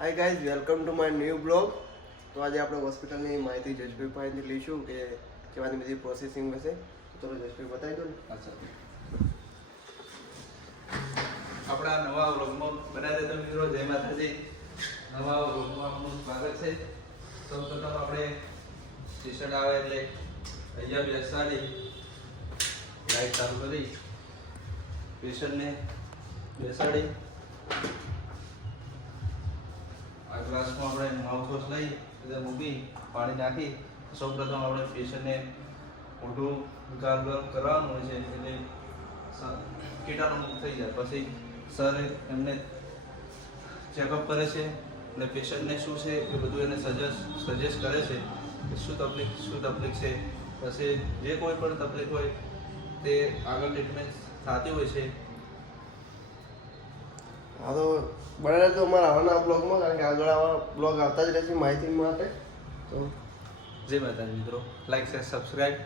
Hi guys, welcome to my new blog. તો આજે આપણે હોસ્પિટલની માહિતી જશભાઈ પાસેથી લઈશું કે કેવાની બધી પ્રોસેસિંગ હશે. તો ચલો જશભાઈ બતાવી દો ને. આપણા નવા વ્લોગમાં બનાવી દેતો મિત્રો, જય માતાજી. નવા વ્લોગમાં આપનું સ્વાગત છે. સૌપ્રથમ આપણે પેશન્ટ આવે એટલે અહીંયા બેસાડી લાઈટ ચાલુ કરી પેશન્ટને બેસાડી આ ગ્લાસમાં આપણે માઉથવોશ લઈ બધા મૂકી પાણી નાખી સૌપ્રથમ આપણે પેશન્ટને મોઢું ગાર્ગલ કરવાનું હોય છે એટલે કીટાણુ મુક્ત થઈ જાય. પછી સર એમને ચેકઅપ કરે છે અને પેશન્ટને શું છે એ બધું એને સજેસ્ટ કરે છે કે શું તકલીફ છે. પછી જે કોઈ પણ તકલીફ હોય તે આગળ ટ્રીટમેન્ટ થતી હોય છે. હા, તો બને તો અમારા આવવાના બ્લોગમાં, કારણ કે આગળ આવા બ્લોગ આવતા જ રહેશે માહિતી માટે. તો જય માતાજી મિત્રો, લાઈક શેર સબસ્ક્રાઈબ